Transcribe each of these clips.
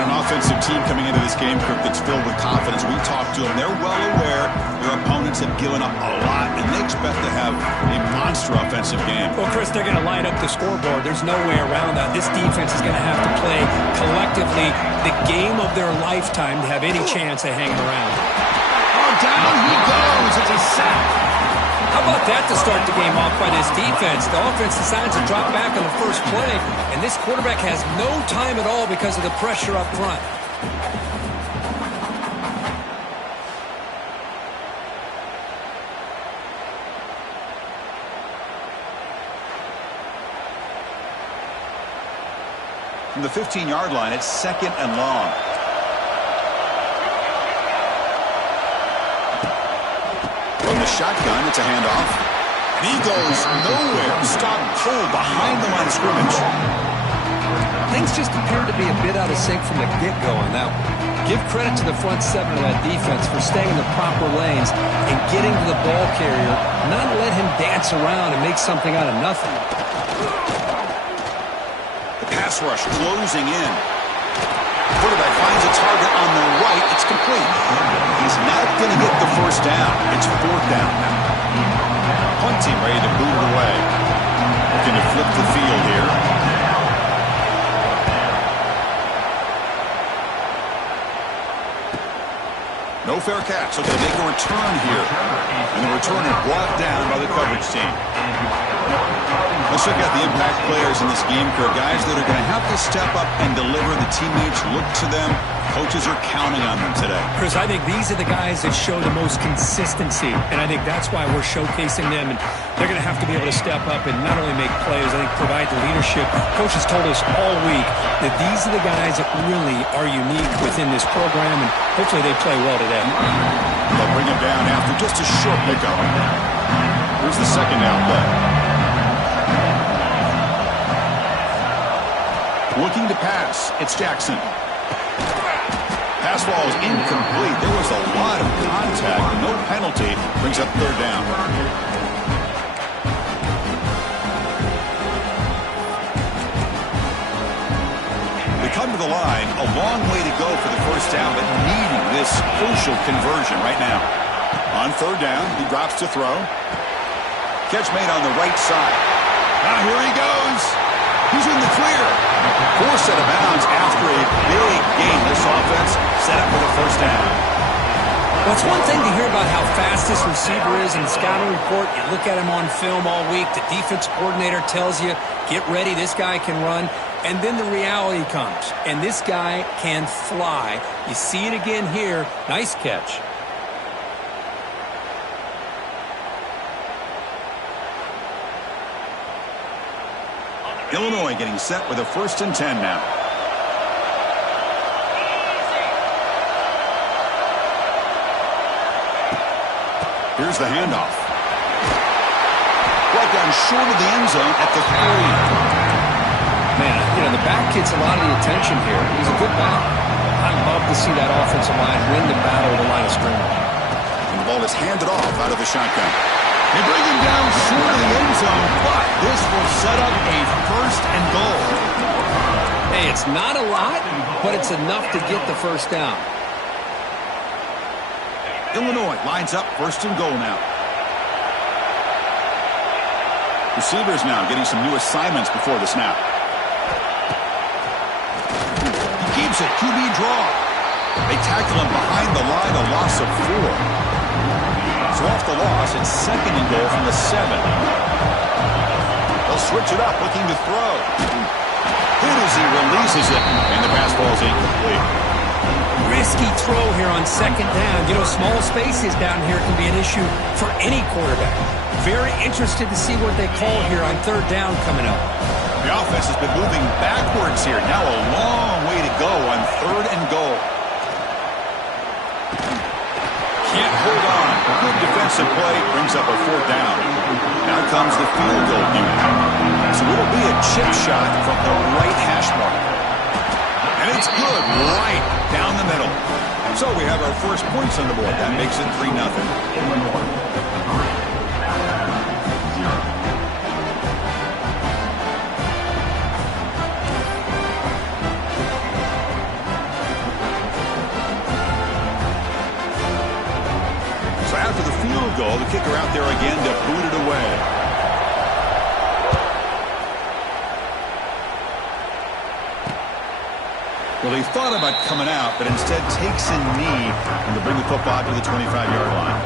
at an offensive team coming into this game, Kirk, that's filled with confidence. We talked to them. They're well aware their opponents have given up a lot, and they expect to have a monster offensive game. Well, Chris, they're going to light up the scoreboard. There's no way around that. This defense is going to have to play collectively the game of their lifetime to have any chance of hanging around. Oh, down he goes. It's a sack. How about that to start the game off by this defense? The offense decides to drop back on the first play, and this quarterback has no time at all because of the pressure up front. From the 15-yard line, it's 2nd and long. From the shotgun, it's a handoff. And he goes nowhere. Stop cold behind the line of scrimmage. Things just appear to be a bit out of sync from the get-go on that one. Give credit to the front seven of that defense for staying in the proper lanes and getting to the ball carrier, not let him dance around and make something out of nothing. The pass rush closing in. Quarterback finds a target on the right. It's complete. He's not going to get the first down. It's 4th down now. Punting, ready to boot it away. Looking to flip the field here. No fair catch. So they're going to make a return here. And the return is brought down by the coverage team. Let's look at the impact players in this game, Kirk. Guys that are going to have to step up and deliver. The teammates look to them. Coaches are counting on them today. Chris, I think these are the guys that show the most consistency, and I think that's why we're showcasing them. And they're going to have to be able to step up and not only make plays, I think provide the leadership. Coaches told us all week that these are the guys that really are unique within this program, and hopefully they play well today. They'll bring him down after just a short pickup. Here's the 2nd down play. Looking to pass. It's Jackson. Pass ball is incomplete. There was a lot of contact. No penalty. Brings up 3rd down. They come to the line. A long way to go for the first down, but needing this crucial conversion right now. On 3rd down, he drops to throw. Catch made on the right side. Now here he goes. He's in the clear. Forced out of bounds after a big game. This offense set up for the first down. Well, it's one thing to hear about how fast this receiver is in the scouting report. You look at him on film all week. The defense coordinator tells you, get ready, this guy can run. And then the reality comes. And this guy can fly. You see it again here. Nice catch. Illinois getting set with a 1st and 10 now. Here's the handoff. Right down short of the end zone at the 3. Man, you know, the back gets a lot of the attention here. He's a good back. I'd love to see that offensive line win the battle with the line of scrimmage. And the ball is handed off out of the shotgun. They bring him down short of the end zone, but this will set up a 1st and goal. Hey, it's not a lot, but it's enough to get the first down. Illinois lines up 1st and goal now. Receivers now getting some new assignments before the snap. He keeps it, QB draw. They tackle him behind the line, a loss of 4. So off the loss, it's 2nd and goal from the 7. They'll switch it up, looking to throw. Hit as he releases it, and the pass ball is incomplete. Risky throw here on 2nd down. You know, small spaces down here can be an issue for any quarterback. Very interested to see what they call here on 3rd down coming up. The offense has been moving backwards here. Now a long way to go on 3rd and goal. Can't hold on. Good defensive play brings up a 4th down. Now comes the field goal unit. So it'll be a chip shot from the right hash mark. And it's good right down the middle. So we have our first points on the board. That makes it 3-0. field goal. The kicker out there again to boot it away. Well, he thought about coming out, but instead takes a knee and to bring the football to the 25-yard line.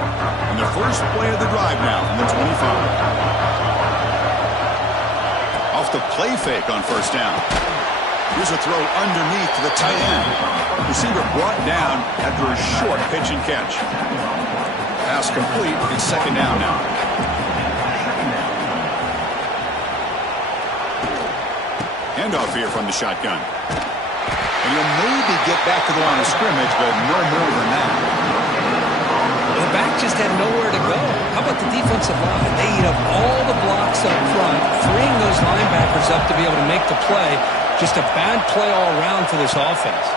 And the first play of the drive now from the 25. Off the play fake on first down. Here's a throw underneath to the tight end. Receiver brought down after a short pitch and catch. Pass complete. It's second down now. Handoff here from the shotgun. And you'll maybe get back to the line of scrimmage, but no more than that. The back just had nowhere to go. How about the defensive line? They eat up all the blocks up front, freeing those linebackers up to be able to make the play. Just a bad play all around for this offense.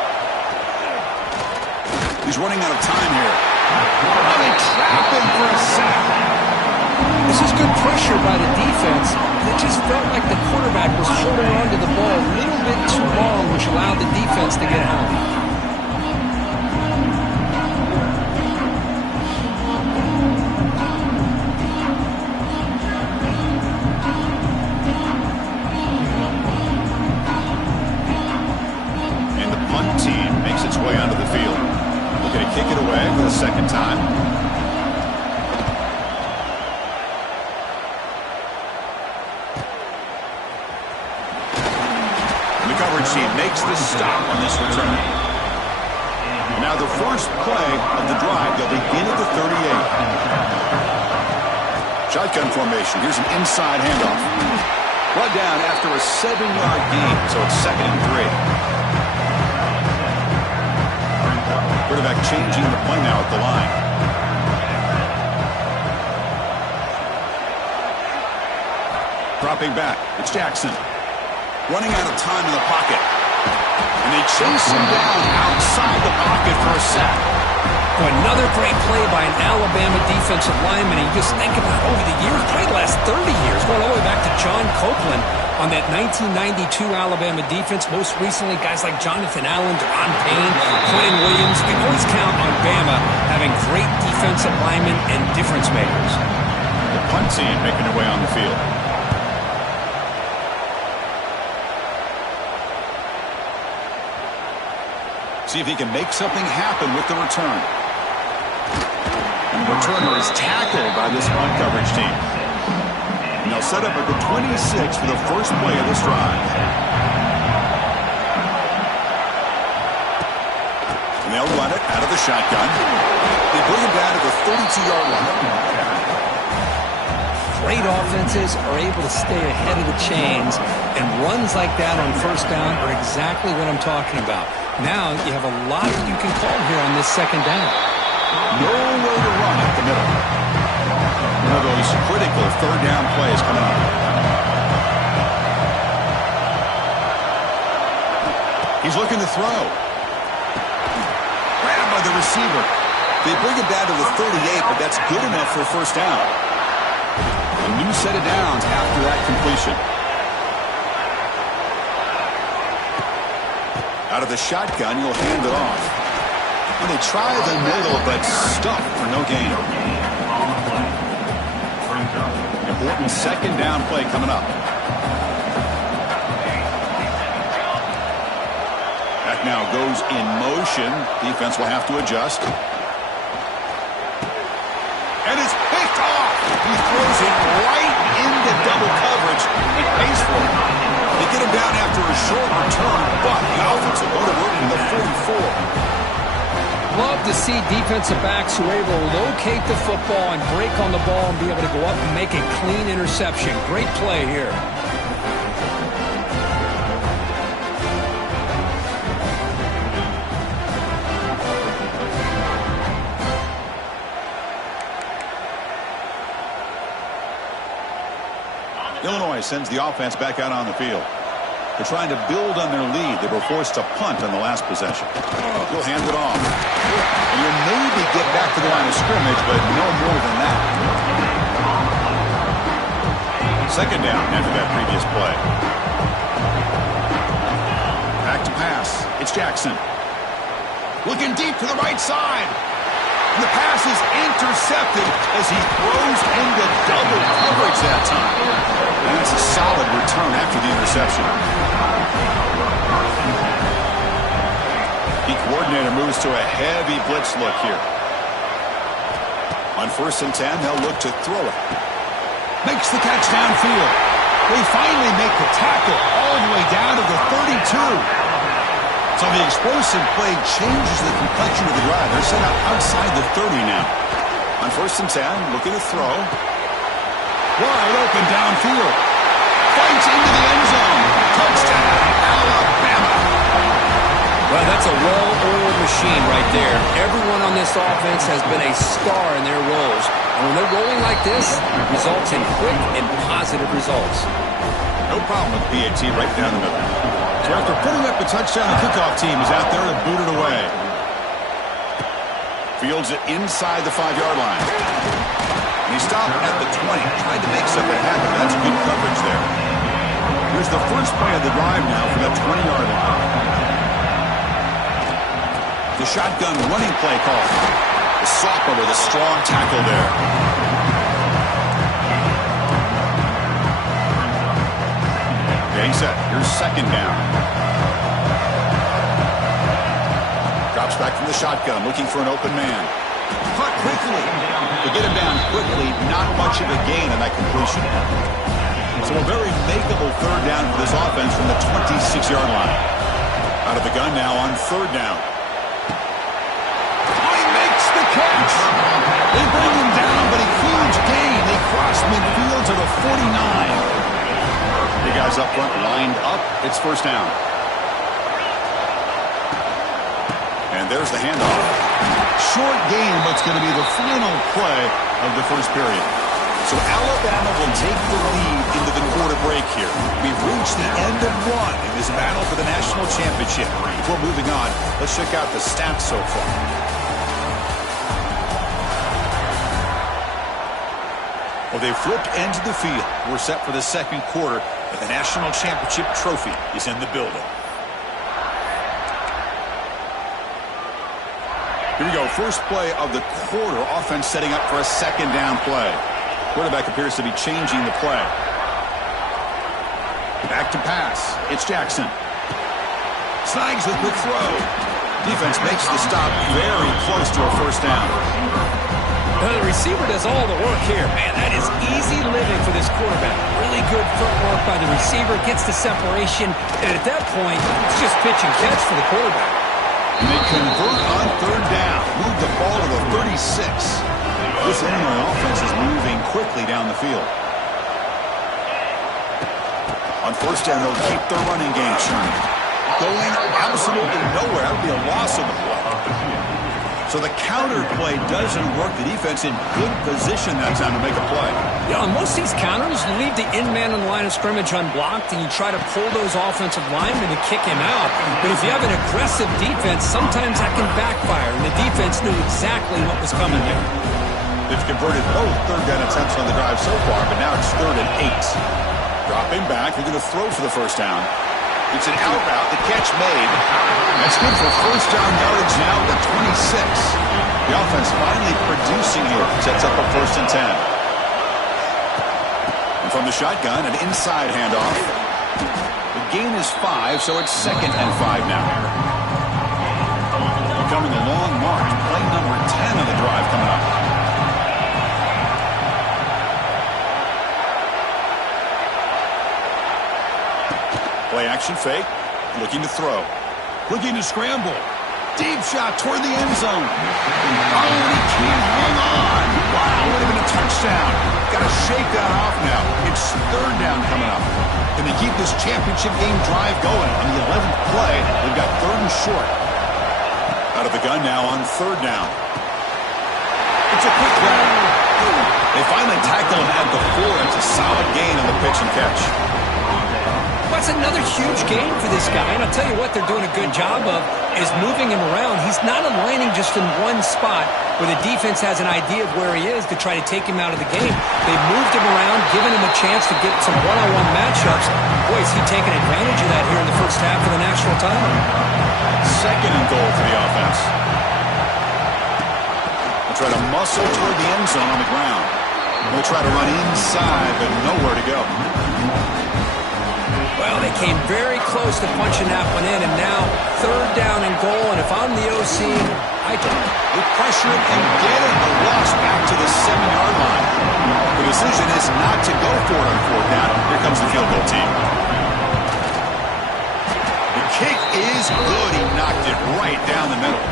He's running out of time here. Oh, they trap him for a sack. This is good pressure by the defense. It just felt like the quarterback was holding on to the ball a little bit too long, which allowed the defense to get home. And the punt team makes its way onto the field. Looking to kick it away for the second time. Team makes the stop on this return. Now the first play of the drive, they'll begin at the 38. Shotgun formation. Here's an inside handoff. Brought down after a 7-yard gain, so it's 2nd and 3. Quarterback changing the play now at the line. Dropping back. It's Jackson. Running out of time in the pocket. And they chase him down outside the pocket for a sack. Another great play by an Alabama defensive lineman. And you just think about over the years, probably the last 30 years, going all the way back to John Copeland on that 1992 Alabama defense. Most recently, guys like Jonathan Allen, Deron Payne, Quentin Williams. You can always count on Bama having great defensive linemen and difference makers. The punt team making their way on the field. See if he can make something happen with the return. And the returner is tackled by this punt coverage team. And they'll set up at the 26 for the first play of this drive. And they'll run it out of the shotgun. They bring it down to the 32-yard line. Great offenses are able to stay ahead of the chains, and runs like that on first down are exactly what I'm talking about. Now you have a lot you can call here on this second down. Nowhere to run at the middle. One of those critical third down plays coming up. He's looking to throw. Grabbed by the receiver. They bring it down to the 38, but that's good enough for a first down. A new set of downs after that completion. Out of the shotgun, you'll hand it off. And they try the middle, but stuffed for no gain. Important second down play coming up. Back now goes in motion. Defense will have to adjust. And it's picked off. He throws it right into double coverage and pays for it. They get him down after a short return, but the offense will go to work in the 44. Love to see defensive backs who are able to locate the football and break on the ball and be able to go up and make a clean interception. Great play here. Illinois sends the offense back out on the field. They're trying to build on their lead. They were forced to punt on the last possession. He'll hand it off. And you'll maybe get back to the line of scrimmage, but no more than that. Second down after that previous play. Back to pass. It's Jackson. Looking deep to the right side. And the pass is intercepted as he throws into double coverage that time. And that's a solid return after the interception. The coordinator moves to a heavy blitz look here. On 1st and 10, they'll look to throw it. Makes the catch downfield. They finally make the tackle all the way down to the 32. So the explosive play changes the complexion of the drive. They're set up outside the 30 now. On 1st and 10, looking to throw. Wide open downfield. Fights into the end zone. Touchdown, Alabama. Well, that's a well-oiled machine right there. Everyone on this offense has been a star in their roles. And when they're rolling like this, it results in quick and positive results. No problem with PAT right down the middle. So after putting up the touchdown, the kickoff team is out there to boot it away. Fields it inside the 5-yard line. And he stopped at the 20. Tried to make something happen. That's good coverage there. Here's the first play of the drive now for the 20-yard line. The shotgun running play call. The Sopper with a strong tackle there. Getting set. Here's 2nd down. Drops back from the shotgun, looking for an open man. Caught quickly. To get him down quickly, not much of a gain on that completion. So a very makeable 3rd down for this offense from the 26-yard line. Out of the gun now on 3rd down. Catch. They bring him down, but a huge gain. They cross midfield to the 49. The guys up front lined up. It's 1st down. And there's the handoff. Short gain, but it's going to be the final play of the 1st period. So Alabama will take the lead into the quarter break here. We've reached the end of one in this battle for the national championship. Before moving on, let's check out the stats so far. Well, they flipped into the field. We're set for the 2nd quarter, and the national championship trophy is in the building. Here we go. First play of the quarter. Offense setting up for a 2nd down play. Quarterback appears to be changing the play. Back to pass. It's Jackson. Snags with the throw. Defense makes the stop very close to a 1st down. Well, the receiver does all the work here. Man, that is easy living for this quarterback. Really good footwork by the receiver. Gets the separation. And at that point, it's just pitch and catch for the quarterback. They convert on 3rd down. Move the ball to the 36. This Illinois offense is moving quickly down the field. On 1st down, they'll keep their running game churning. Going absolutely nowhere. That would be a loss of the play. So the counter play doesn't work. The defense in good position that time to make a play. Yeah, on most of these counters, you leave the in-man on the line of scrimmage unblocked, and you try to pull those offensive linemen to kick him out. But if you have an aggressive defense, sometimes that can backfire, and the defense knew exactly what was coming there. They've converted both 3rd down attempts on the drive so far, but now it's 3rd and 8. Dropping back, they're going to throw for the 1st down. It's an out route, the catch made. That's good for 1st down yardage now at the 26. The offense finally producing here. Sets up a 1st and 10. And from the shotgun, an inside handoff. The gain is 5, so it's 2nd and 5 now. Becoming a long march. Play number 10 of the drive coming up. Play action fake. Looking to throw. Looking to scramble. Deep shot toward the end zone. Oh, and he can't hang on. Wow, would have been a touchdown. Got to shake that off now. It's 3rd down coming up. Can they keep this championship game drive going? On the 11th play, they've got 3rd and short. Out of the gun now on 3rd down. It's a quick grab. They finally tackle him at the 4. It's a solid gain on the pitch and catch. That's another huge game for this guy, and I'll tell you what they're doing a good job of is moving him around. He's not aligning just in one spot where the defense has an idea of where he is to try to take him out of the game. They've moved him around, given him a chance to get some one-on-one matchups. Boy, is he taking advantage of that here in the first half of the national title. 2nd and goal for the offense. try to muscle toward the end zone on the ground. They'll try to run inside, but nowhere to go. Well, they came very close to punching that one in, and now 3rd down and goal. And if I'm the OC, I don't. They pressure it and get it. The loss back to the 7-yard line. The decision is not to go for it on 4th down. Here comes the field goal team. The kick is good. He knocked it right down the middle.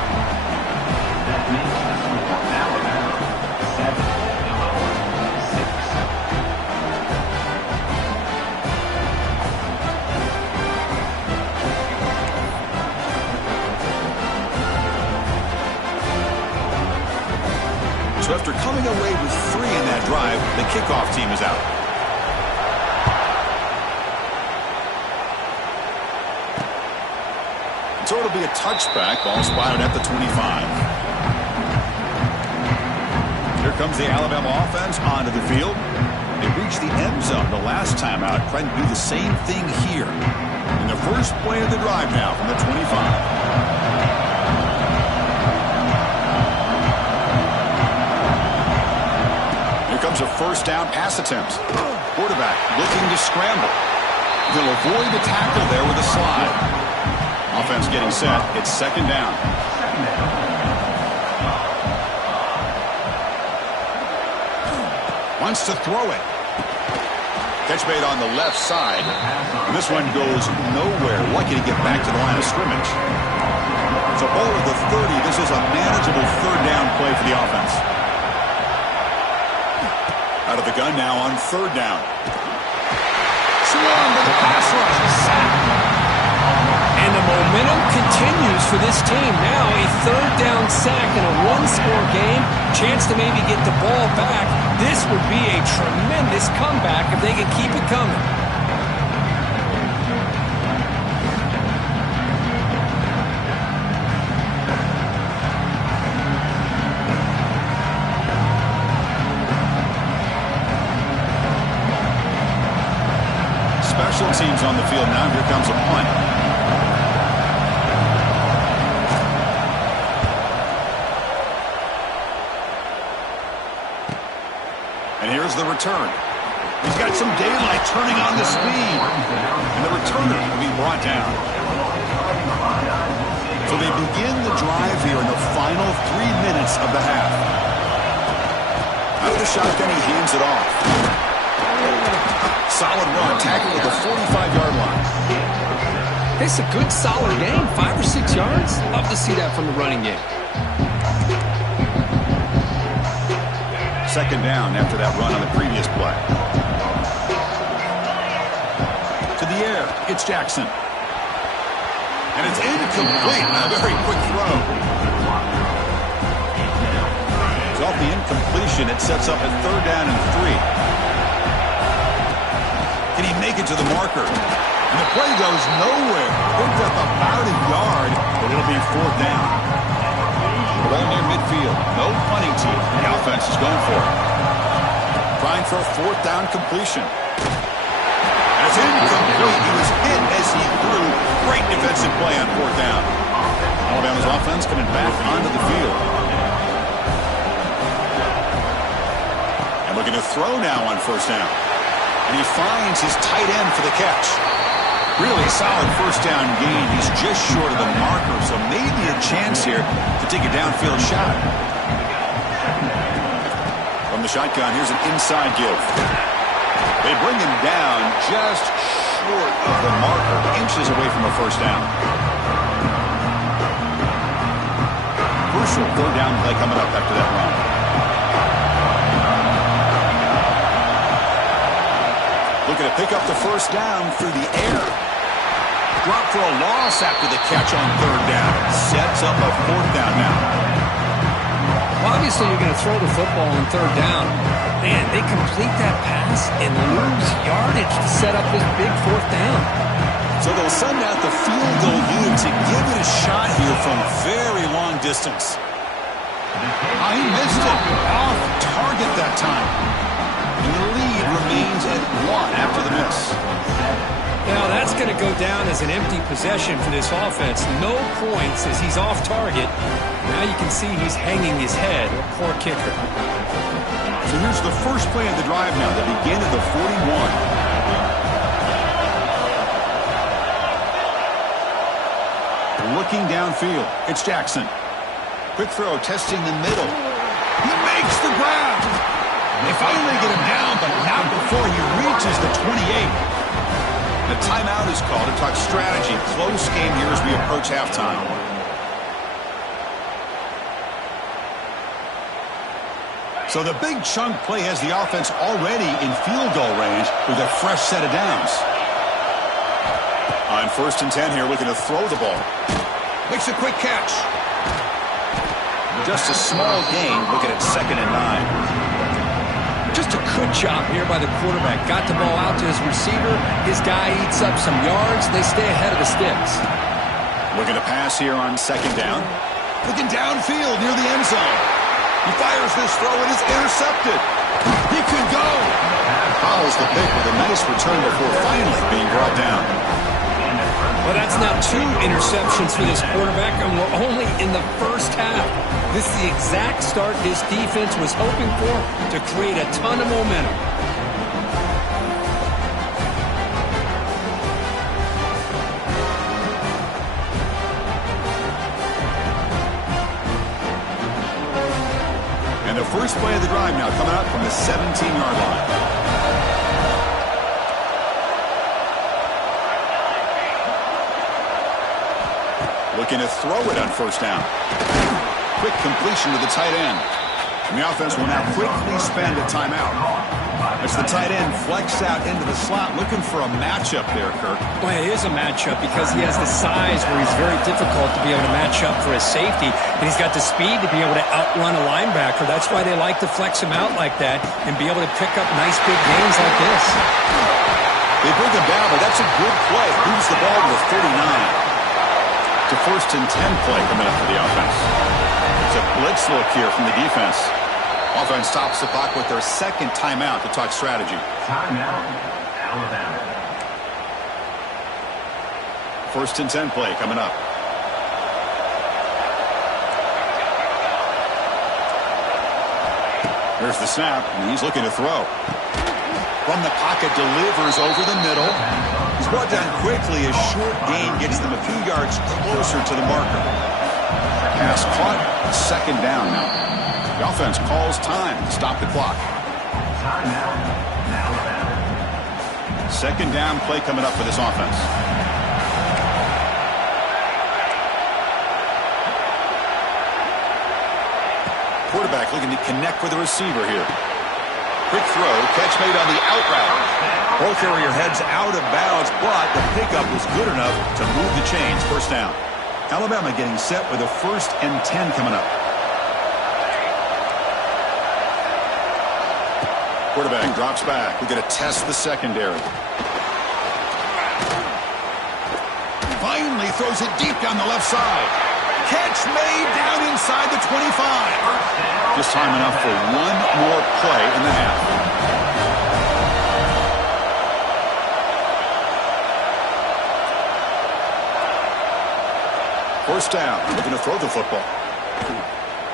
So after coming away with 3 in that drive, the kickoff team is out. So it'll be a touchback. Ball spotted at the 25. Here comes the Alabama offense onto the field. They reached the end zone the last time out, trying to do the same thing here. In the first play of the drive now from the 25. Comes a 1st down pass attempt. Quarterback looking to scramble. He'll avoid the tackle there with a slide. Offense getting set. It's 2nd down. Wants to throw it. Catch made on the left side. And this one goes nowhere. Lucky to get back to the line of scrimmage. So ball at the 30. This is a manageable 3rd down play for the offense. Out of the gun now on 3rd down. Swung to the pass rush. Sack. And the momentum continues for this team. Now a 3rd down sack in a 1-score game. Chance to maybe get the ball back. This would be a tremendous comeback if they can keep it coming. Special teams on the field now. Here comes a punt. And here's the return. He's got some daylight turning on the speed. And the returner will be brought down. So they begin the drive here in the final 3 minutes of the half. Out of the shotgun, he hands it off. Solid run, tackle at the 45-yard line. It's a good, solid game. 5 or 6 yards. Love to see that from the running game. 2nd down after that run on the previous play. To the air, it's Jackson. And it's incomplete. A very quick throw. It's off the incompletion. It sets up a 3rd down and 3. Can he make it to the marker? And the play goes nowhere. Picked up about a yard, but it'll be 4th down. Ball near midfield. No punting team. The offense is going for it. Trying for a 4th down completion. And it's incomplete. He was hit as he threw. Great defensive play on 4th down. Alabama's offense coming back onto the field. And looking to throw now on 1st down. And he finds his tight end for the catch. Really solid 1st down gain. He's just short of the marker, so maybe a chance here to take a downfield shot. From the shotgun, here's an inside give. They bring him down just short of the marker, inches away from a 1st down. Crucial 3rd down play coming up after that run. Looking to pick up the 1st down through the air. Drop for a loss after the catch on 3rd down. Sets up a 4th down now. Well, obviously, you're going to throw the football on 3rd down. Man, they complete that pass and lose yardage to set up this big 4th down. So they'll send out the field goal unit to give it a shot here from very long distance. He missed it. Off target that time. And the lead remains at 1 after the miss. Now that's going to go down as an empty possession for this offense. No points as he's off target. Now you can see he's hanging his head. Poor kicker. So here's the first play of the drive now. They begin at the 41. Looking downfield. It's Jackson. Quick throw, testing the middle. He makes the grab. They finally get him down, but not before he reaches the 28. The timeout is called to talk strategy. Close game here as we approach halftime. So the big chunk play has the offense already in field goal range with a fresh set of downs. On 1st and 10 here, looking to throw the ball. Makes a quick catch. Just a small gain, looking at 2nd and 9. Just a good job here by the quarterback. Got the ball out to his receiver. His guy eats up some yards. They stay ahead of the sticks. Looking to pass here on 2nd down. Looking downfield near the end zone. He fires this throw and is intercepted. He could go. Follows the pick with a nice return before finally being brought down. Well, that's now 2 interceptions for this quarterback, and we're only in the first half. This is the exact start this defense was hoping for to create a ton of momentum. And the first play of the drive now coming out from the 17-yard line. Looking to throw it on 1st down. Quick completion to the tight end. And the offense will now quickly spend a timeout. As the tight end flexed out into the slot, looking for a matchup there, Kirk. Well, it is a matchup because he has the size where he's very difficult to be able to match up for his safety. And he's got the speed to be able to outrun a linebacker. That's why they like to flex him out like that and be able to pick up nice big gains like this. They bring him down, but that's a good play. Moves the ball to the 39. To 1st and 10 play coming up for the offense. It's a blitz look here from the defense. Offense stops the clock with their 2nd timeout to talk strategy. Timeout, Alabama. 1st and 10 play coming up. There's the snap, and he's looking to throw. From the pocket, delivers over the middle. He's brought down quickly. A short gain gets them a few yards closer to the marker. Pass caught. 2nd down now. The offense calls time to stop the clock. 2nd down play coming up for this offense. Quarterback looking to connect with the receiver here. Quick throw, catch made on the out route. Ball carrier heads out of bounds, but the pickup was good enough to move the chains. 1st down. Alabama getting set with a 1st and 10 coming up. Quarterback drops back. We're going to test the secondary. Finally throws it deep down the left side. Catch made down inside the 25. Just time enough for one more play in the half. First down. Looking to throw the football.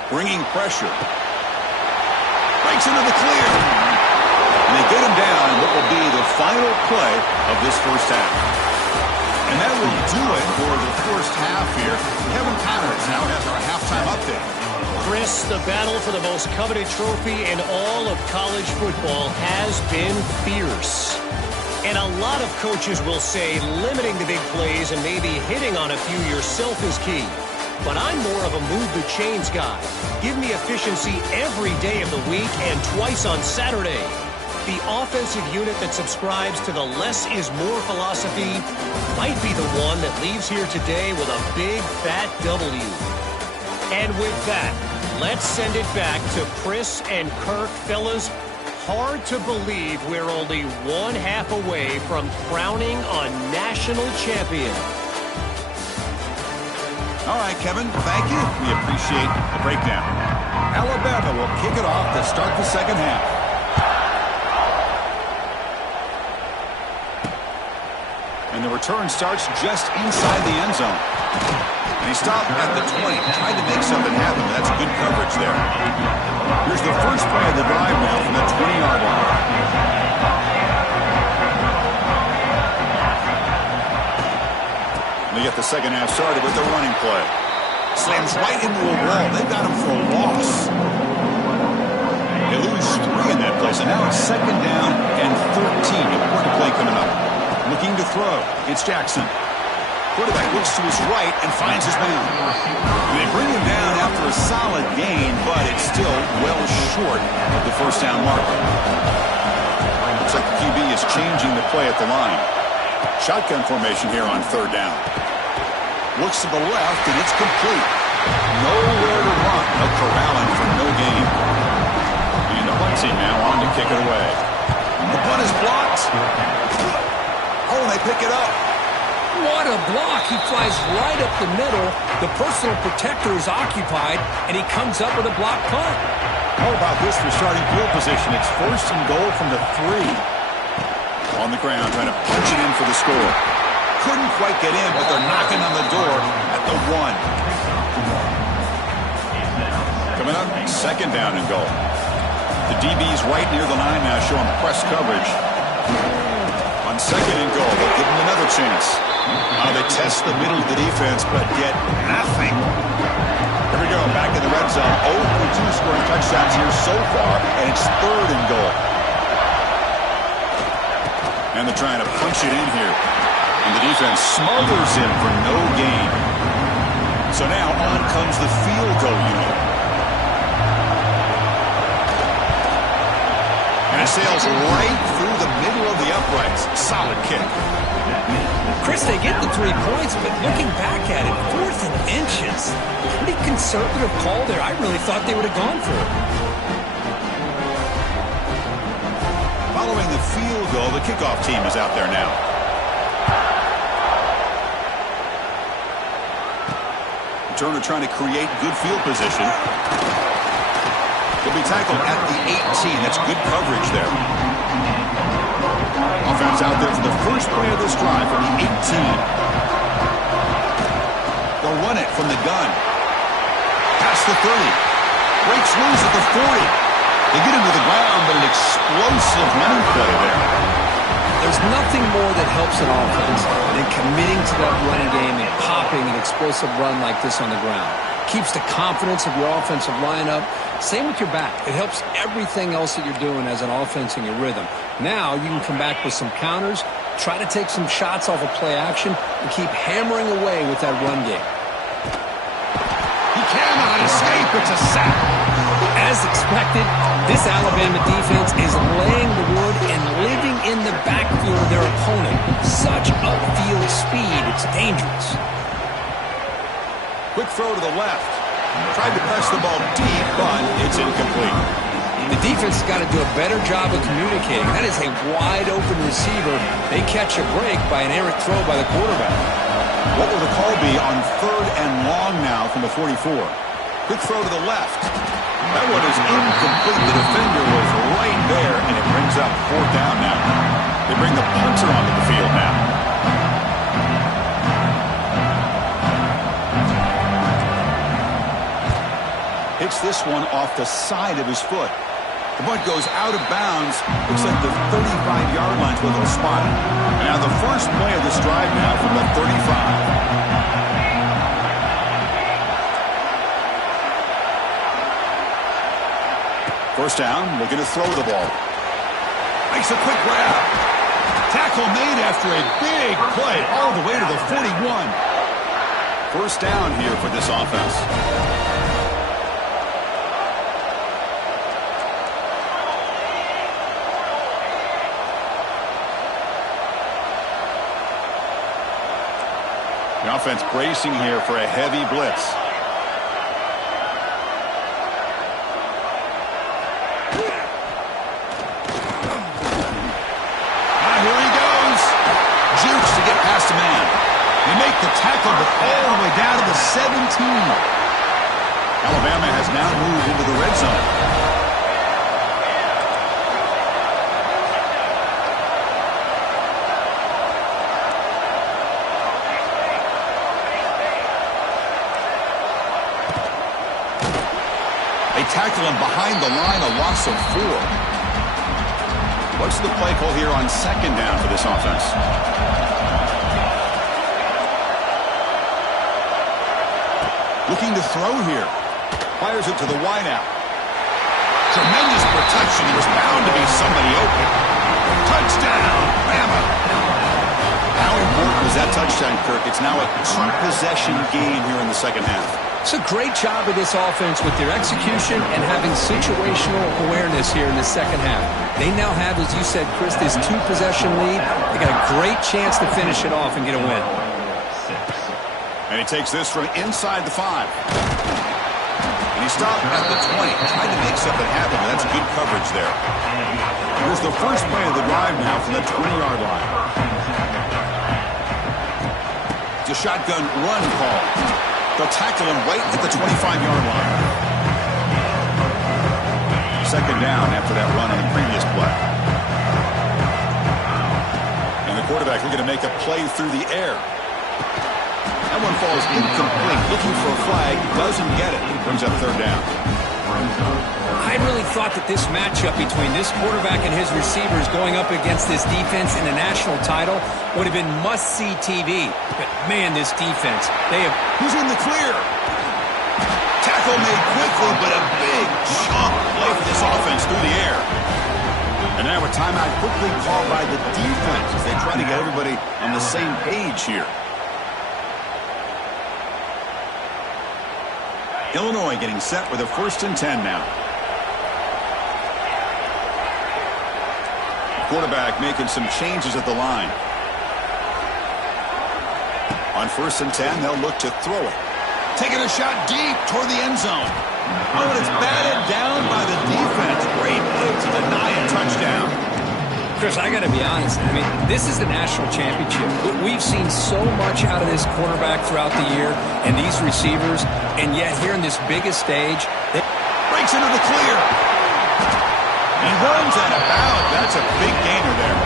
Bringing pressure. Breaks into the clear. And they get him down in what will be the final play of this first half. And that will do it for the first half here. Kevin Connors now has our halftime update. Chris, the battle for the most coveted trophy in all of college football has been fierce. And a lot of coaches will say limiting the big plays and maybe hitting on a few yourself is key. But I'm more of a move the chains guy. Give me efficiency every day of the week and twice on Saturday. The offensive unit that subscribes to the less is more philosophy might be the one that leaves here today with a big fat W. And with that, let's send it back to Chris and Kirk. Fellas, hard to believe we're only one half away from crowning a national champion. All right, Kevin, thank you. We appreciate the breakdown. Alabama will kick it off to start the second half. And the return starts just inside the end zone. And he stopped at the 20, tried to make something happen, but that's good coverage there. Here's the first play of the drive now from the 20-yard line. They get the second half started with the running play. Slams right into a wall. They've got him for a loss. They lose 3 in that play, so now it's second down and 13. Important play coming up. Looking to throw. It's Jackson. Quarterback looks to his right and finds his man. They bring him down after a solid gain, but it's still well short of the first down marker. Looks like the QB is changing the play at the line. Shotgun formation here on third down. Looks to the left, and it's complete. Nowhere to run. No corralling for no gain. And the punt team now on to kick it away. The punt is blocked. Oh, they pick it up. What a block. He flies right up the middle. The personal protector is occupied, and he comes up with a blocked punt. How about this for starting field position? It's first and goal from the 3. On the ground, trying to punch it in for the score. Couldn't quite get in, but they're knocking on the door at the 1. Coming up, second down and goal. The DB's right near the line now, showing press coverage. On second and goal, they'll give him another chance. They test the middle of the defense, but get nothing. Here we go, back in the red zone. 0 for 2 scoring touchdowns here so far, and it's third and goal. And they're trying to punch it in here. And the defense smothers him for no gain. So now on comes the field goal unit. And it sails right through the middle of the uprights. Solid kick. Chris, they get the 3 points, but looking back at it, 4th and inches. Pretty conservative call there. I really thought they would have gone for it. Following the field goal, the kickoff team is out there now. Turner trying to create good field position. He'll be tackled at the 18. That's good coverage there. Offense out there for the first play of this drive from the 18. They'll run it from the gun. Past the 30. Breaks loose at the 40. They get him to the ground, but an explosive running play there. There's nothing more that helps an offense than committing to that running game and popping an explosive run like this on the ground. Keeps the confidence of your offensive lineup. Same with your back. It helps everything else that you're doing as an offense in your rhythm. Now you can come back with some counters, try to take some shots off of play action, and keep hammering away with that run game. He cannot escape. It's a sack. As expected, this Alabama defense is laying the wood and living in the backfield of their opponent. Such upfield speed, it's dangerous. Quick throw to the left. Tried to press the ball deep, but it's incomplete. The defense has got to do a better job of communicating. That is a wide-open receiver. They catch a break by an errant throw by the quarterback. What will the call be on third and long now from the 44? Quick throw to the left. That one is incomplete. The defender was right there, and it brings up fourth down now. They bring the punter onto the field now. Hits this one off the side of his foot. The butt goes out of bounds. Looks like the 35-yard line's where they'll spot it. And now the first play of this drive now from the 35. First down, looking to throw the ball. Makes a quick grab. Tackle made after a big play all the way to the 41. First down here for this offense. The offense bracing here for a heavy blitz. Here he goes. Jukes to get past a man. They make the tackle, but all the way down to the 17. Alabama has now moved into the red zone. They tackle him behind the line, a loss of 4. What's the play call here on second down for this offense? Looking to throw here. Fires it to the wideout. Tremendous protection. There was bound to be somebody open. Touchdown, Bama. How important was that touchdown, Kirk? It's now a 2-possession game here in the second half. It's a great job of this offense with their execution and having situational awareness here in the second half. They now have, as you said, Chris, this 2-possession lead. They got a great chance to finish it off and get a win. And he takes this from inside the 5. And he stopped at the 20. Tried to make something happen, but that's good coverage there. Here's the first play of the drive now from the 20-yard line. It's a shotgun run call. They'll tackle him right at the 25-yard line. Second down after that run on the previous play. And the quarterback looking to make a play through the air. That one falls incomplete. Looking for a flag. Doesn't get it. Brings up third down. I really thought that this matchup between this quarterback and his receivers going up against this defense in the national title would have been must-see TV. But, man, this defense, they have... Who's in the clear? Tackle made quickly, but a big chunk play for this offense through the air. And now a timeout quickly called by the defense as they try to get everybody on the same page here. Illinois getting set with a 1st and 10 now. Quarterback making some changes at the line. On 1st and 10, they'll look to throw it. Taking a shot deep toward the end zone. Oh, and it's batted down by the defense. Great move to deny a touchdown. Chris, I got to be honest. I mean, this is the national championship. We've seen so much out of this quarterback throughout the year and these receivers, and yet here in this biggest stage, they... Breaks into the clear. He runs out of bounds. That's a big gainer there.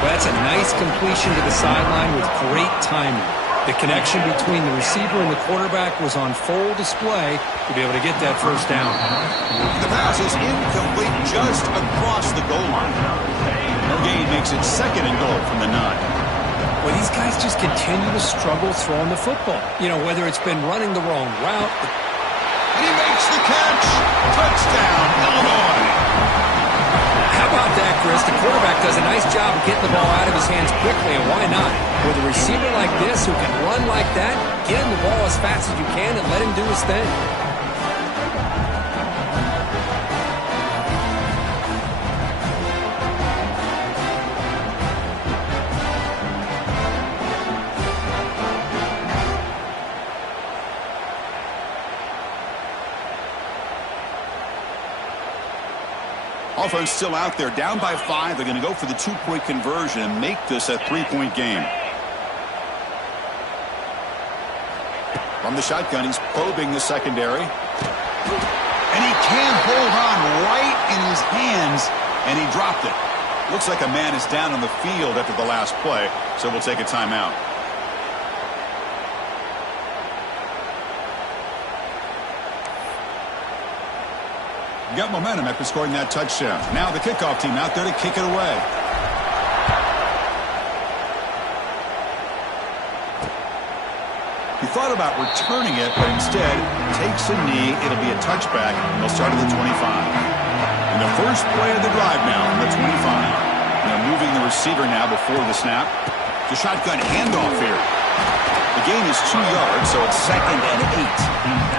Well, that's a nice completion to the sideline with great timing. The connection between the receiver and the quarterback was on full display to be able to get that first down. The pass is incomplete just across the goal line. No gain makes it 2nd and goal from the 9. Well, these guys just continue to struggle throwing the football. You know, whether it's been running the wrong route. And he makes the catch. Touchdown, Illinois. How about that, Chris? The quarterback does a nice job of getting the ball out of his hands quickly, and why not? With a receiver like this who can run like that, get him the ball as fast as you can and let him do his thing. Offense still out there, down by 5. They're going to go for the 2-point conversion and make this a 3-point game. From the shotgun, he's probing the secondary. And he can't hold on right in his hands, and he dropped it. Looks like a man is down on the field after the last play, so we'll take a timeout. Got momentum after scoring that touchdown. Now the kickoff team out there to kick it away. He thought about returning it, but instead takes a knee. It'll be a touchback, and they'll start at the 25. And the first play of the drive now on the 25. They're moving the receiver now before the snap. The shotgun handoff here. The gain is 2 yards, so it's 2nd and 8.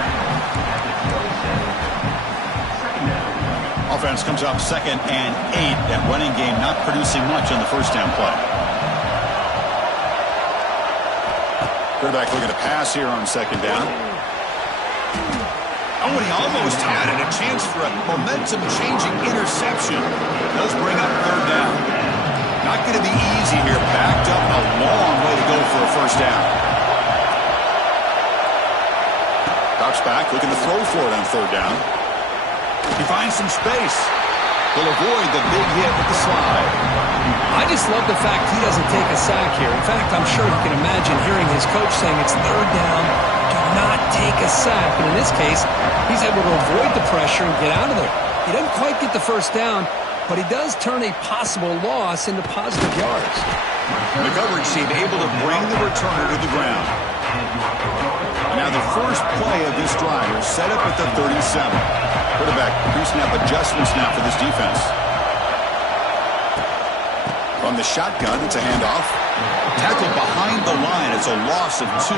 Offense comes up 2nd and 8. That running game not producing much on the first down play. Quarterback looking to pass here on 2nd down. Oh, and he almost had it. A chance for a momentum-changing interception. Does bring up 3rd down. Not going to be easy here. Backed up a long way to go for a first down. Drops back, looking to throw for it on 3rd down. He finds some space. He'll avoid the big hit with the slide. I just love the fact he doesn't take a sack here. In fact, I'm sure he can imagine hearing his coach saying it's 3rd down. Do not take a sack, and in this case, he's able to avoid the pressure and get out of there. He doesn't quite get the first down, but he does turn a possible loss into positive yards. The coverage team able to bring the returner to the ground. Now the first play of this drive is set up at the 37. Quarterback pre-snap adjustments now for this defense. From the shotgun, it's a handoff. Tackled behind the line. It's a loss of 2.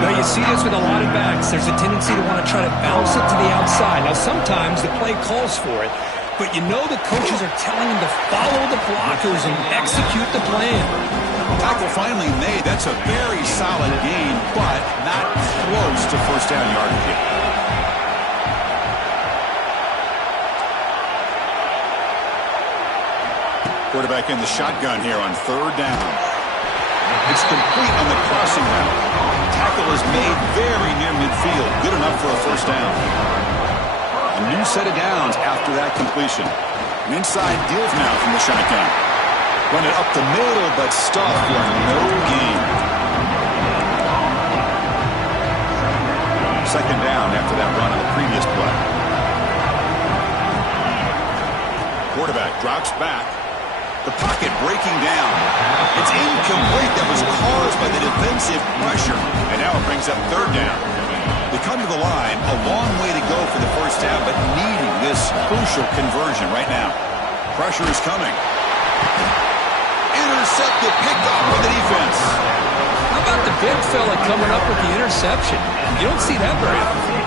Now you see this with a lot of backs. There's a tendency to want to try to bounce it to the outside. Now sometimes the play calls for it, but you know the coaches are telling them to follow the blockers and execute the plan. Tackle finally made. That's a very solid gain, but not close to first down yardage yet. Quarterback in the shotgun here on third down. It's complete on the crossing route. Tackle is made very near midfield. Good enough for a first down. A new set of downs after that completion. An inside div now from the shotgun. Run it up the middle, but stuffed for no gain. Second down after that run on the previous play. Quarterback drops back. The pocket breaking down. It's incomplete. That was caused by the defensive pressure. And now it brings up third down. They come to the line. A long way to go for the first down, but needing this crucial conversion right now. Pressure is coming. Intercepted, picked off by the defense. How about the big fella coming up with the interception? You don't see that very often.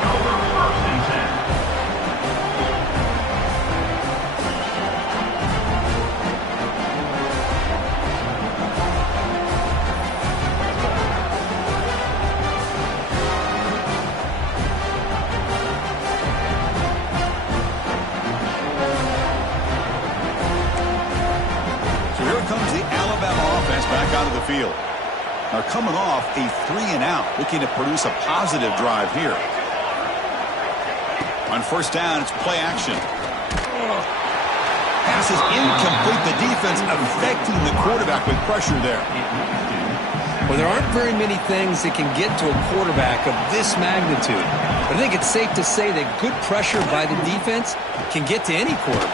Field. Now coming off a 3-and-out, looking to produce a positive drive here. On first down, it's play action. Pass is incomplete. The defense affecting the quarterback with pressure there. Well, there aren't very many things that can get to a quarterback of this magnitude. But I think it's safe to say that good pressure by the defense can get to any quarterback.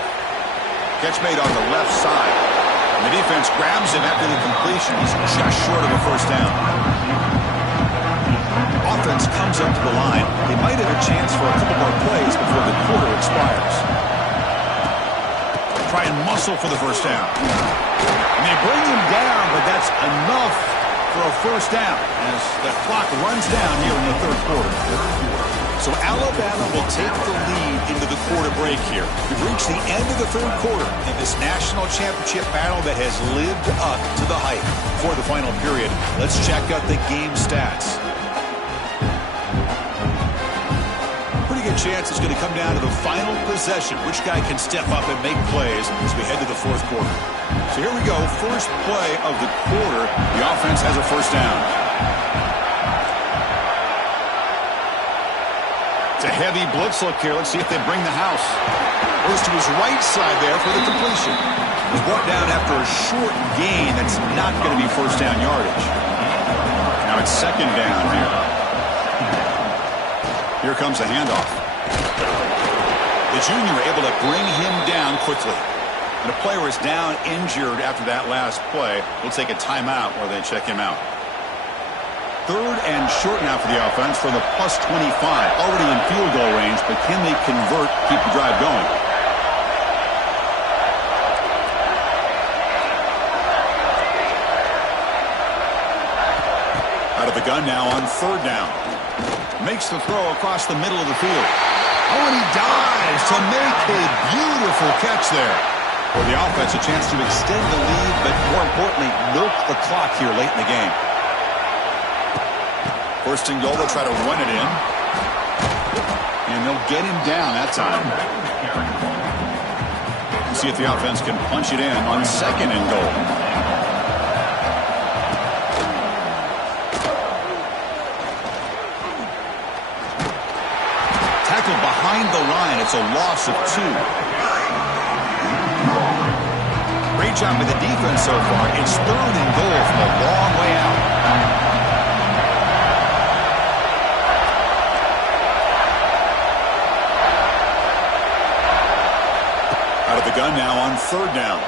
Catch made on the left side. The defense grabs him after the completion. He's just short of a first down. Offense comes up to the line. They might have a chance for a couple more plays before the quarter expires. Try and muscle for the first down. And they bring him down, but that's enough for a first down as the clock runs down here in the third quarter. So Alabama will take the lead into the quarter break here. We've reached the end of the third quarter in this national championship battle that has lived up to the hype. For the final period, let's check out the game stats. Pretty good chance it's going to come down to the final possession. Which guy can step up and make plays as we head to the fourth quarter. So here we go. First play of the quarter. The offense has a first down. A heavy blitz look here. Let's see if they bring the house. Goes to his right side there for the completion. He's brought down after a short gain. That's not going to be first down yardage. Now it's second down here. Here comes the handoff. The junior able to bring him down quickly. And a player is down injured after that last play. We'll take a timeout while they check him out. Third and short now for the offense from the +25. Already in field goal range, but can they convert, keep the drive going? Out of the gun now on third down. Makes the throw across the middle of the field. Oh, and he dives to make a beautiful catch there. For the offense, a chance to extend the lead, but more importantly, milk the clock here late in the game. First and goal, they'll try to run it in. And they'll get him down that time. We'll see if the offense can punch it in on second and goal. Tackled behind the line. It's a loss of 2. Great job by the defense so far. It's third and goal from a long way out. gun now on third down.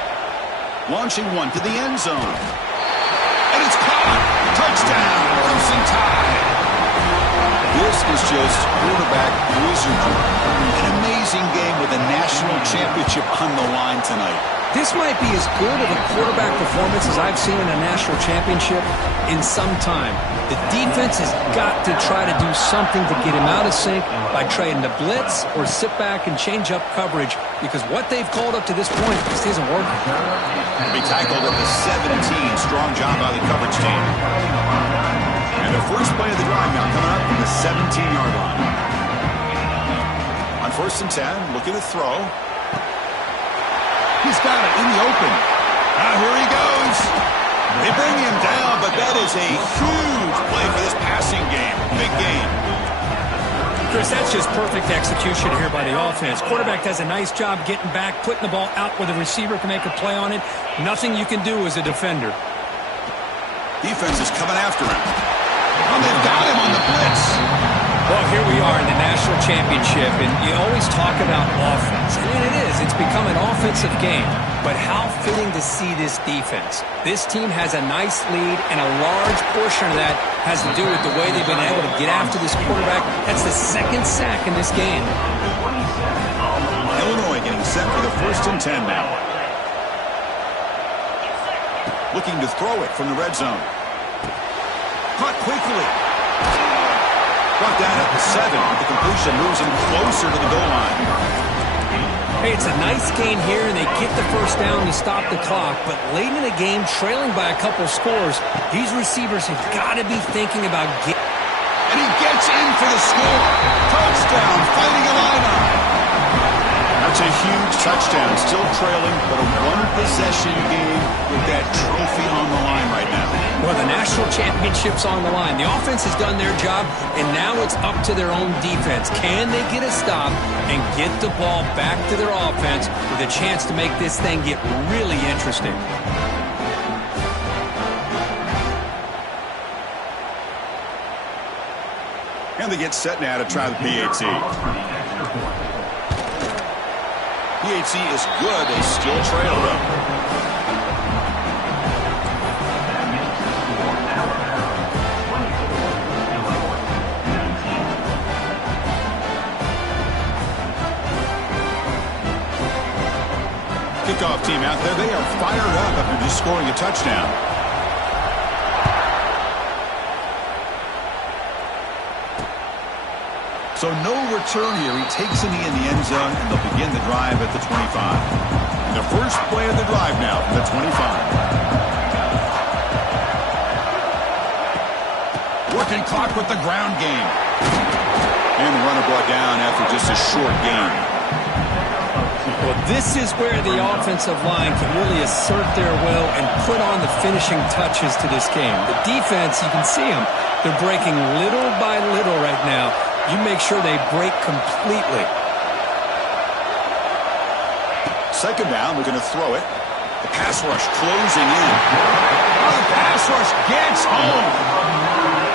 Launching one to the end zone. And it's caught. Touchdown. Crimson Tide. This is just quarterback wizardry. An amazing game with a national championship on the line tonight. This might be as good of a quarterback performance as I've seen in a national championship in some time. The defense has got to try to do something to get him out of sync by trying to blitz or sit back and change up coverage, because what they've called up to this point just isn't working. To be tackled at the 17. Strong job by the coverage team. And the first play of the drive now coming up from the 17-yard line. On 1st and 10, looking to throw. He's got it in the open. Now here he goes. They bring him down, but that is a huge play for this passing game. Big game. Chris, that's just perfect execution here by the offense. Quarterback does a nice job getting back, putting the ball out where the receiver can make a play on it. Nothing you can do as a defender. Defense is coming after him. Oh, they've got him on the blitz. Well, here we are in the national championship, and you always talk about offense. And it is. It's become an offensive game. But how fitting to see this defense. This team has a nice lead, and a large portion of that has to do with the way they've been able to get after this quarterback. That's the second sack in this game. Illinois getting set for the 1st and 10 now. Looking to throw it from the red zone. Caught quickly. Brought down at the 7. The completion moves him closer to the goal line. Hey, it's a nice gain here, and they get the first down to stop the clock. But late in the game, trailing by a couple scores, these receivers have got to be thinking about getting. And he gets in for the score. Touchdown, fighting Illini. That's a huge touchdown. Still trailing, but a one-possession game with that trophy on the line right now. Well, the national championship's on the line. The offense has done their job, and now it's up to their own defense. Can they get a stop and get the ball back to their offense with a chance to make this thing get really interesting? And they get set now to try the PAT. PAT is good. They still trail, though. Kickoff team out there. They are fired up after just scoring a touchdown. So no return here. He takes it in the end zone, and they'll begin the drive at the 25. The first play of the drive now from the 25. Working clock with the ground game. And the runner brought down after just a short gain. Well, this is where the offensive line can really assert their will and put on the finishing touches to this game. The defense, you can see them. They're breaking little by little right now. You make sure they break completely. Second down, we're going to throw it. The pass rush closing in. Oh, the pass rush gets home.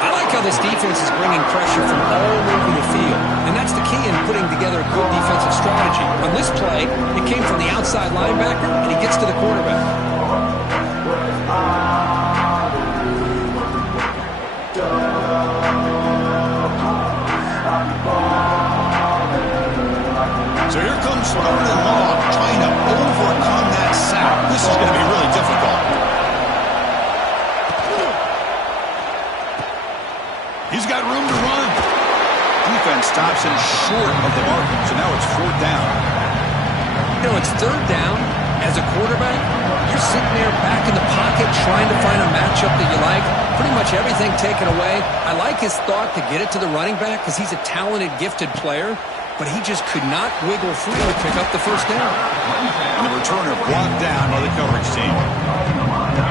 I like how this defense is bringing pressure from all over the field. And that's the key in putting together a good defensive strategy. On this play, it came from the outside linebacker, and he gets to the quarterback. So here comes Vernon Long trying to overcome that sack. This is going to be really difficult. He's got room to run. Defense stops him short of the mark, so now it's 4th down. You know, it's 3rd down. As a quarterback, you're sitting there back in the pocket trying to find a matchup that you like. Pretty much everything taken away. I like his thought to get it to the running back because he's a talented, gifted player, but he just could not wiggle free to pick up the first down. And the returner blocked down by the coverage team.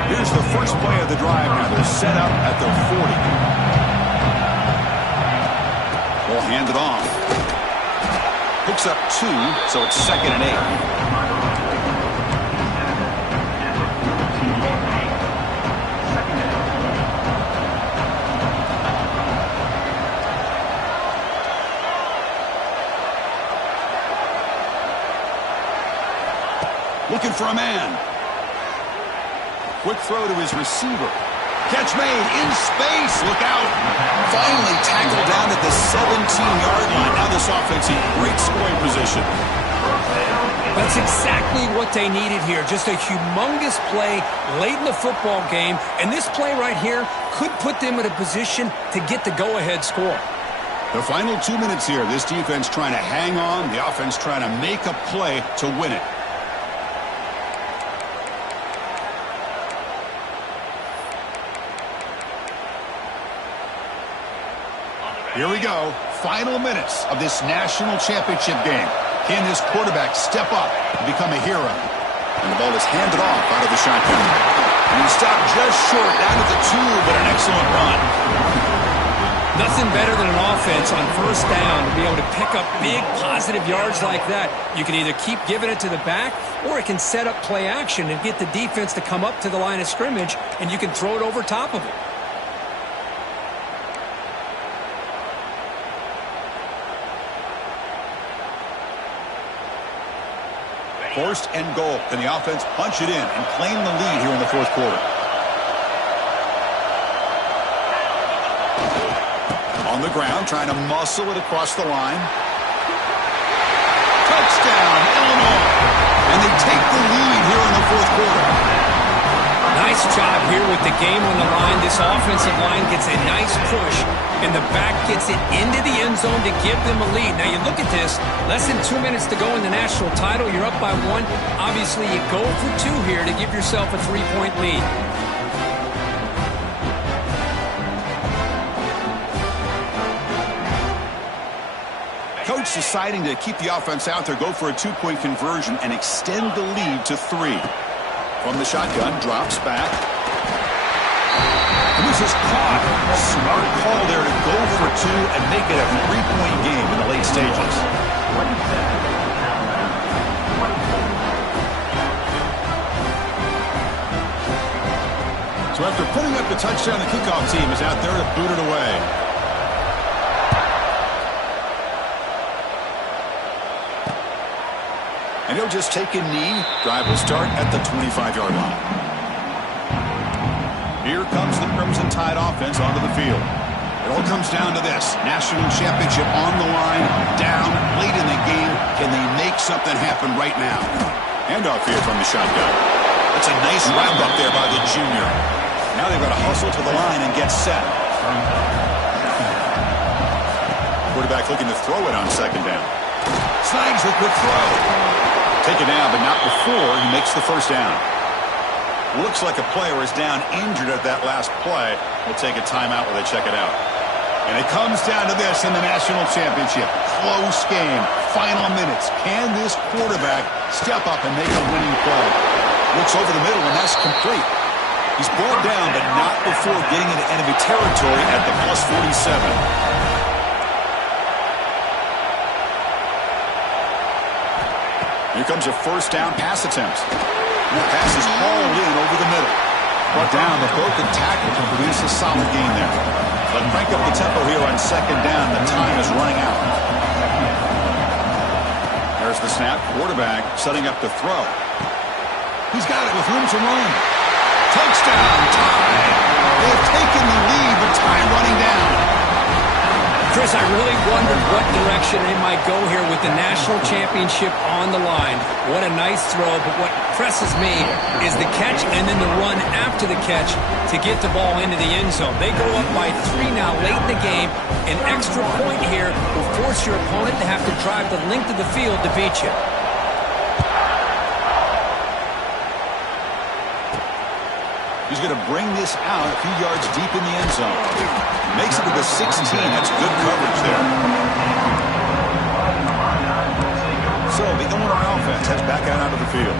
Here's the first play of the drive now. They're set up at their 40. Ball handed off. Picks up 2, so it's 2nd and 8. Looking for a man. Quick throw to his receiver. Catch made in space. Look out. Finally tackled down at the 17-yard line. Now this offense in great scoring position. That's exactly what they needed here. Just a humongous play late in the football game. And this play right here could put them in a position to get the go-ahead score. The final 2 minutes here. This defense trying to hang on. The offense trying to make a play to win it. Here we go. Final minutes of this national championship game. Can this quarterback step up and become a hero? And the ball is handed off out of the shotgun. And he stopped just short down at the 2, but an excellent run. Nothing better than an offense on first down to be able to pick up big positive yards like that. You can either keep giving it to the back, or it can set up play action and get the defense to come up to the line of scrimmage, and you can throw it over top of it. First and goal. Can the offense punch it in and claim the lead here in the fourth quarter? On the ground, trying to muscle it across the line. Touchdown, Illinois. And they take the lead here in the fourth quarter. Nice job here with the game on the line. This offensive line gets a nice push, and the back gets it into the end zone to give them a lead. Now, you look at this, less than 2 minutes to go in the national title. You're up by 1. Obviously, you go for 2 here to give yourself a 3-point lead. Coach deciding to keep the offense out there, go for a 2-point conversion, and extend the lead to 3. From the shotgun, drops back. And this is caught. Smart call there to go for 2 and make it a 3-point game in the late stages. So after putting up the touchdown, the kickoff team is out there to boot it away. And he'll just take a knee. Drive will start at the 25-yard line. Here comes the Crimson Tide offense onto the field. It all comes down to this. National championship on the line, down late in the game. Can they make something happen right now? Handoff here from the shotgun. That's a nice round up there by the junior. Now they've got to hustle to the line and get set. Quarterback looking to throw it on second down. Snags the quick throw. Taken down, but not before he makes the first down. Looks like a player is down injured at that last play. We'll take a timeout while they check it out. And it comes down to this in the national championship. Close game. Final minutes. Can this quarterback step up and make a winning play? Looks over the middle, and that's complete. He's brought down, but not before getting into enemy territory at the plus 47. Here comes a first down pass attempt. And the pass is hauled in over the middle. Brought down, but both the tackle to produce a solid gain there. But crank up the tempo here on second down. The time is running out. There's the snap. Quarterback setting up the throw. He's got it with room to run. Touchdown, Tide. They've taken the lead, but Tide running down. Chris, I really wondered what direction they might go here with the national championship on the line. What a nice throw, but what impresses me is the catch and then the run after the catch to get the ball into the end zone. They go up by 3 now late in the game. An extra point here will force your opponent to have to drive the length of the field to beat you. He's going to bring this out a few yards deep in the end zone. Makes it to the 16. That's good coverage there. So the Illinois offense heads back out onto the field.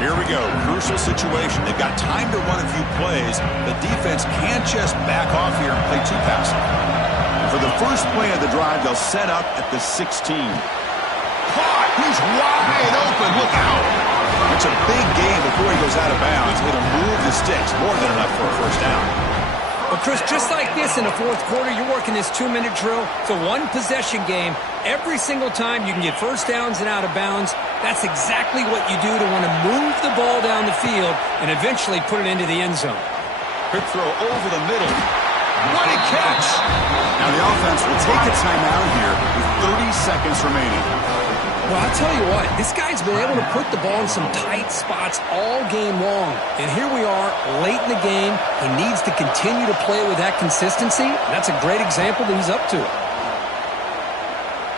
Here we go. Crucial situation. They've got time to run a few plays. The defense can't just back off here and play too passive. For the first play of the drive, they'll set up at the 16. Caught! He's wide open. Look out! It's a big game before he goes out of bounds. It'll move the sticks. More than enough for a first down. Well, Chris, just like this in the fourth quarter, you're working this 2-minute drill. It's a one-possession game. Every single time you can get first downs and out of bounds, that's exactly what you do to want to move the ball down the field and eventually put it into the end zone. Quick throw over the middle. What a catch! Now the offense will take a timeout here with 30 seconds remaining. Well, I'll tell you what, this guy's been able to put the ball in some tight spots all game long. And here we are, late in the game. He needs to continue to play with that consistency. That's a great example that he's up to it.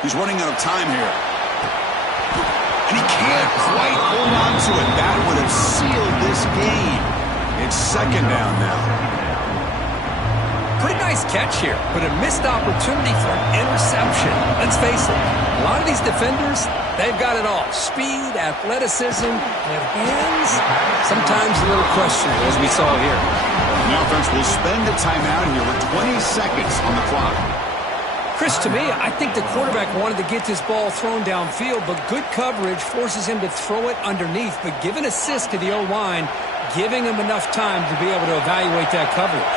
He's running out of time here. And he can't quite hold on to it. That would have sealed this game. It's second down now. Pretty nice catch here, but a missed opportunity for an interception. Let's face it, a lot of these defenders, they've got it all. Speed, athleticism, and hands. Sometimes a little questionable, as we saw here. The offense will spend a timeout here with 20 seconds on the clock. Chris, to me, I think the quarterback wanted to get this ball thrown downfield, but good coverage forces him to throw it underneath. But give an assist to the O-line, giving him enough time to be able to evaluate that coverage.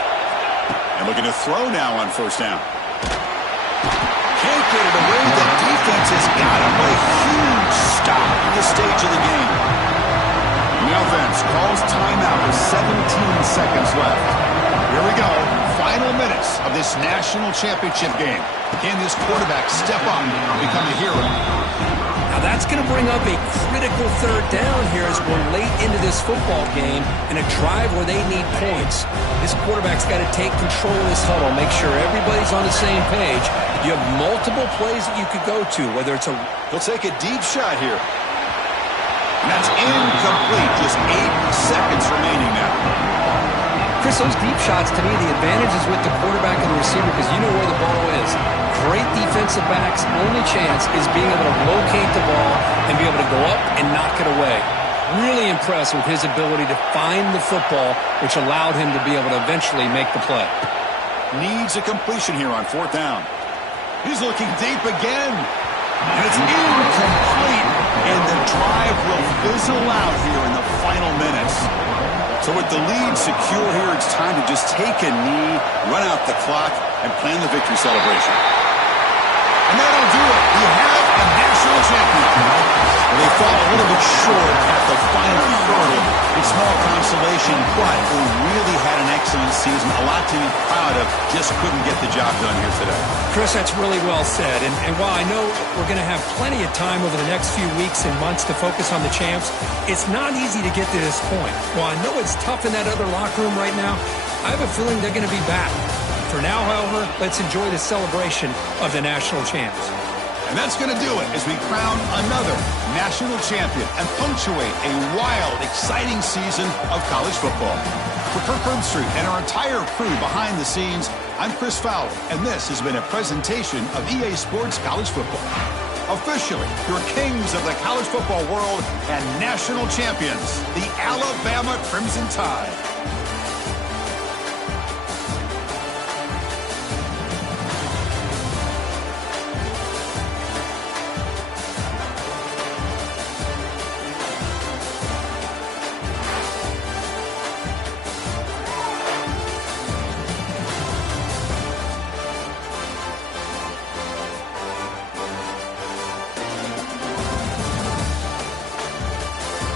And looking to throw now on first down. Can't get it away. The defense has got him. What a huge stop at this stage of the game. The offense calls timeout with 17 seconds left. Here we go. Final minutes of this national championship game. Can this quarterback step up and become a hero? Now that's going to bring up a critical third down here as we're late into this football game in a drive where they need points. This quarterback's got to take control of this huddle, make sure everybody's on the same page. You have multiple plays that you could go to, whether it's a... He'll take a deep shot here. And that's incomplete. Just 8 seconds remaining now. Chris, those deep shots, to me, the advantage is with the quarterback and the receiver because you know where the ball is. Great defensive backs' only chance is being able to locate the ball and be able to go up and knock it away. Really impressed with his ability to find the football, which allowed him to be able to eventually make the play. Needs a completion here on fourth down. He's looking deep again. And it's incomplete. And the drive will fizzle out here in the final minutes. So with the lead secure here, it's time to just take a knee, run out the clock, and plan the victory celebration. And that'll do it. We have a national champion. Well, they fall a little bit short at the final third. It's small consolation, but they really had an excellent season. A lot to be proud of. Just couldn't get the job done here today. Chris, that's really well said. And while I know we're going to have plenty of time over the next few weeks and months to focus on the champs, it's not easy to get to this point. While I know it's tough in that other locker room right now, I have a feeling they're going to be back. For now, however, let's enjoy the celebration of the national champs. And that's going to do it as we crown another national champion and punctuate a wild, exciting season of college football. For Kirk Herbstreit and our entire crew behind the scenes, I'm Chris Fowler, and this has been a presentation of EA Sports College Football. Officially, your kings of the college football world and national champions, the Alabama Crimson Tide.